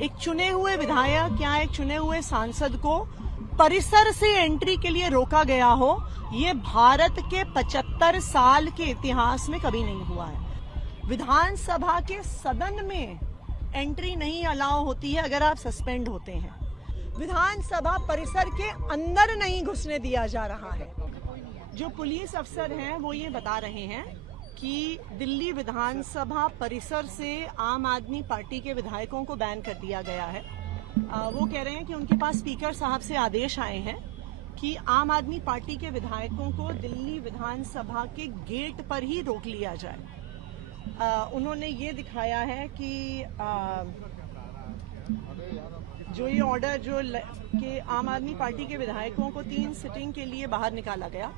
एक चुने हुए विधायक या एक चुने हुए सांसद को परिसर से एंट्री के लिए रोका गया हो, ये भारत के 75 साल के इतिहास में कभी नहीं हुआ है। विधानसभा के सदन में एंट्री नहीं अलाउ होती है अगर आप सस्पेंड होते हैं। विधानसभा परिसर के अंदर नहीं घुसने दिया जा रहा है। जो पुलिस अफसर हैं वो ये बता रहे हैं कि दिल्ली विधानसभा परिसर से आम आदमी पार्टी के विधायकों को बैन कर दिया गया है। वो कह रहे हैं कि उनके पास स्पीकर साहब से आदेश आए हैं कि आम आदमी पार्टी के विधायकों को दिल्ली विधानसभा के गेट पर ही रोक लिया जाए। उन्होंने ये दिखाया है कि जो ये ऑर्डर कि आम आदमी पार्टी के विधायकों को 3 सिटिंग के लिए बाहर निकाला गया,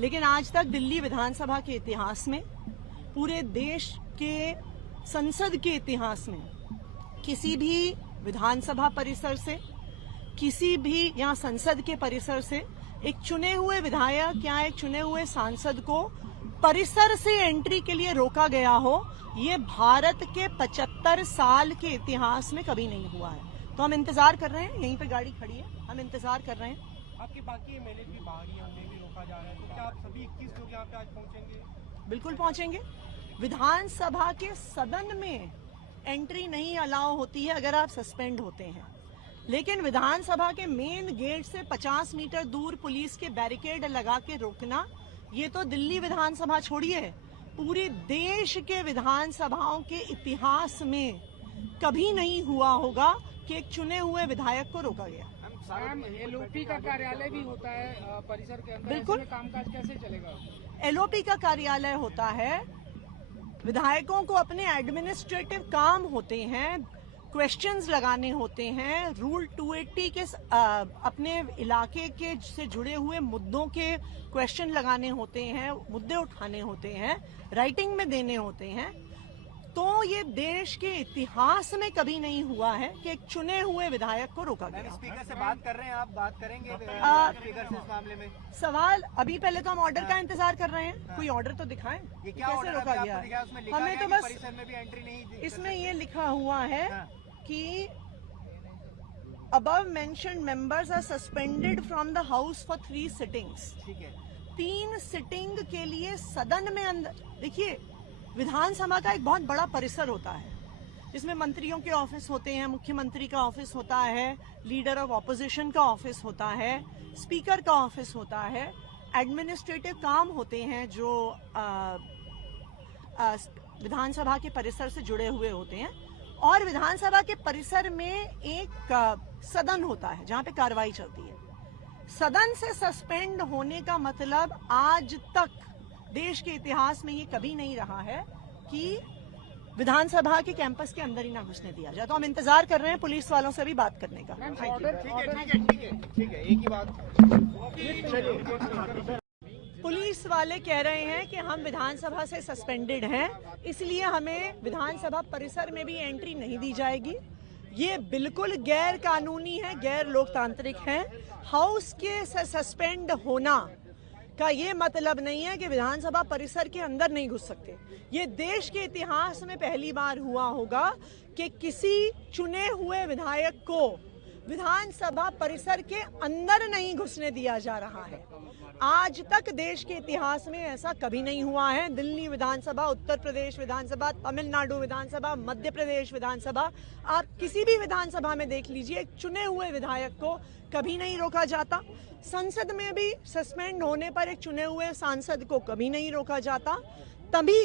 लेकिन आज तक दिल्ली विधानसभा के इतिहास में, पूरे देश के संसद के इतिहास में किसी भी विधानसभा परिसर से, किसी भी या संसद के परिसर से एक चुने हुए विधायक या एक चुने हुए सांसद को परिसर से एंट्री के लिए रोका गया हो, ये भारत के 75 साल के इतिहास में कभी नहीं हुआ है। तो हम इंतजार कर रहे हैं, यहीं पे गाड़ी खड़ी है, हम इंतजार कर रहे हैं। आपके बाकी एमएलए भी बाहर ही, उन्हें भी रोका जा रहा है, तो क्या आप सभी 21 लोग यहाँ पे आज पहुंचेंगे? बिल्कुल पहुंचेंगे। विधानसभा के सदन में एंट्री नहीं अलाउ होती है अगर आप सस्पेंड होते हैं, लेकिन विधानसभा के मेन गेट से 50 मीटर दूर पुलिस के बैरिकेड लगा के रोकना, ये तो दिल्ली विधानसभा छोड़िए, पूरे देश के विधानसभाओं के इतिहास में कभी नहीं हुआ होगा कि एक चुने हुए विधायक को रोका गया। एलओपी का कार्यालय भी होता है परिसर के अंदर, बिल्कुल। कामकाज कैसे चलेगा? एलओपी का कार्यालय होता है, विधायकों को अपने एडमिनिस्ट्रेटिव काम होते हैं, क्वेश्चंस लगाने होते हैं, रूल 280 के अपने इलाके के से जुड़े हुए मुद्दों के क्वेश्चन लगाने होते हैं, मुद्दे उठाने होते हैं, राइटिंग में देने होते हैं। तो ये देश के इतिहास में कभी नहीं हुआ है कि एक चुने हुए विधायक को रोका गया। स्पीकर से बात कर रहे हैं, आप बात करेंगे स्पीकर से इस मामले में? सवाल अभी पहले तो हम ऑर्डर का इंतजार कर रहे हैं, कोई ऑर्डर तो दिखाएं। ये क्या कैसे रोका गया? हमें तो बस परिसर में भी एंट्री नहीं, इसमें ये लिखा हुआ है कि above mentioned members are suspended from the house for 3 sittings। ठीक है, 3 सिटिंग के लिए सदन में अंदर, देखिए विधानसभा का एक बहुत बड़ा परिसर होता है जिसमें मंत्रियों के ऑफिस होते हैं, मुख्यमंत्री का ऑफिस होता है, लीडर ऑफ ऑपोजिशन का ऑफिस होता है, स्पीकर का ऑफिस होता है, एडमिनिस्ट्रेटिव काम होते हैं जो विधानसभा के परिसर से जुड़े हुए होते हैं, और विधानसभा के परिसर में एक सदन होता है जहां पे कार्रवाई चलती है। सदन से सस्पेंड होने का मतलब आज तक देश के इतिहास में ये कभी नहीं रहा है कि विधानसभा के कैंपस के अंदर ही ना घुसने दिया जाए। तो हम इंतजार कर रहे हैं पुलिस वालों से भी बात करने का। ठीक है, एक ही बात। पुलिस वाले कह रहे हैं कि हम विधानसभा से सस्पेंडेड हैं, इसलिए हमें विधानसभा परिसर में भी एंट्री नहीं दी जाएगी। ये बिल्कुल गैर कानूनी है, गैर लोकतांत्रिक है। हाउस के सस्पेंड होना का ये मतलब नहीं है कि विधानसभा परिसर के अंदर नहीं घुस सकते। ये देश के इतिहास में पहली बार हुआ होगा कि किसी चुने हुए विधायक को विधानसभा परिसर के अंदर नहीं घुसने दिया जा रहा है। आज तक देश के इतिहास में ऐसा कभी नहीं हुआ है। दिल्ली विधानसभा, उत्तर प्रदेश विधानसभा, तमिलनाडु विधानसभा, मध्य प्रदेश विधानसभा, आप किसी भी विधानसभा में देख लीजिए, एक चुने हुए विधायक को कभी नहीं रोका जाता। संसद में भी सस्पेंड होने पर एक चुने हुए सांसद को कभी नहीं रोका जाता। तभी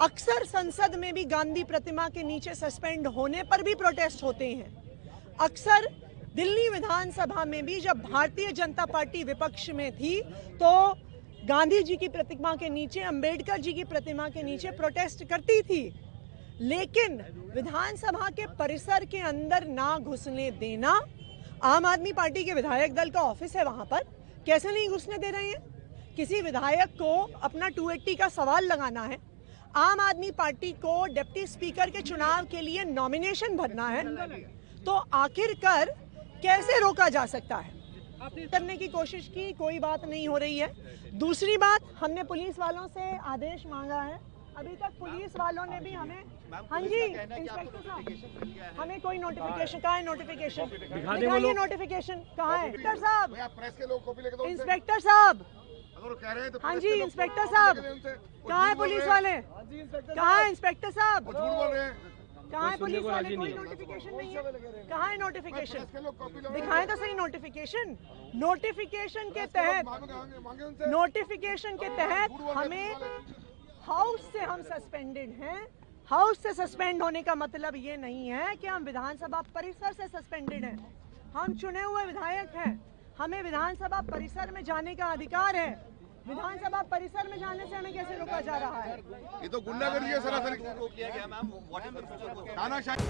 अक्सर संसद में भी गांधी प्रतिमा के नीचे सस्पेंड होने पर भी प्रोटेस्ट होते हैं। अक्सर दिल्ली विधानसभा में भी जब भारतीय जनता पार्टी विपक्ष में थी तो गांधी जी की प्रतिमा के नीचे, अंबेडकर जी की प्रतिमा के नीचे प्रोटेस्ट करती थी, लेकिन विधानसभा के परिसर के अंदर ना घुसने देना, आम आदमी पार्टी के विधायक दल का ऑफिस है वहां पर, कैसे नहीं घुसने दे रहे हैं? किसी विधायक को अपना 280 का सवाल लगाना है, आम आदमी पार्टी को डिप्टी स्पीकर के चुनाव के लिए नॉमिनेशन भरना है, तो आखिरकार कैसे रोका जा सकता है? करने की कोशिश की, कोई बात नहीं हो रही है। दूसरी बात, हमने पुलिस वालों से आदेश मांगा है, अभी तक पुलिस वालों ने भी हमें, हाँ जी इंस्पेक्टर साहब, हमें कोई नोटिफिकेशन, कहाँ है नोटिफिकेशन, दिखाइए नोटिफिकेशन कहाँ है इंस्पेक्टर साहब, प्रेस के लोग कॉपी लेके दो उनसे। इंस्पेक्टर साहब, अगर वो कह रहे हैं तो हाँ प्रेस जी के लोग इंस्पेक्टर कॉपी साहब, लेके दें उनसे। वो कहाँ है झूठ बोल पुलिस रहे हैं। वाले, कहाँ है इंस्पेक्टर साहब, वो झूठ बोल रहे हैं। कहाँ है पुलिस वाले, कोई नोटिफिकेशन नहीं है, कहाँ है नोटिफिकेशन, प्रेस के लोग कॉपी लो। दिखाएं तो सही नोटिफिकेशन, नोटिफिकेशन के तहत, मांगे उनसे। नोटिफिकेशन के तहत हमें हाउस से हम सस्पेंडेड हैं। हाउस से सस्पेंड होने का मतलब ये नहीं है कि हम विधानसभा परिसर से सस्पेंडेड हैं। हम चुने हुए विधायक हैं, हमें विधानसभा परिसर में जाने का अधिकार है। विधानसभा परिसर में जाने से हमें कैसे रोका जा रहा है? ये तो गुंडागर्दी है सरासर। तानाशाही।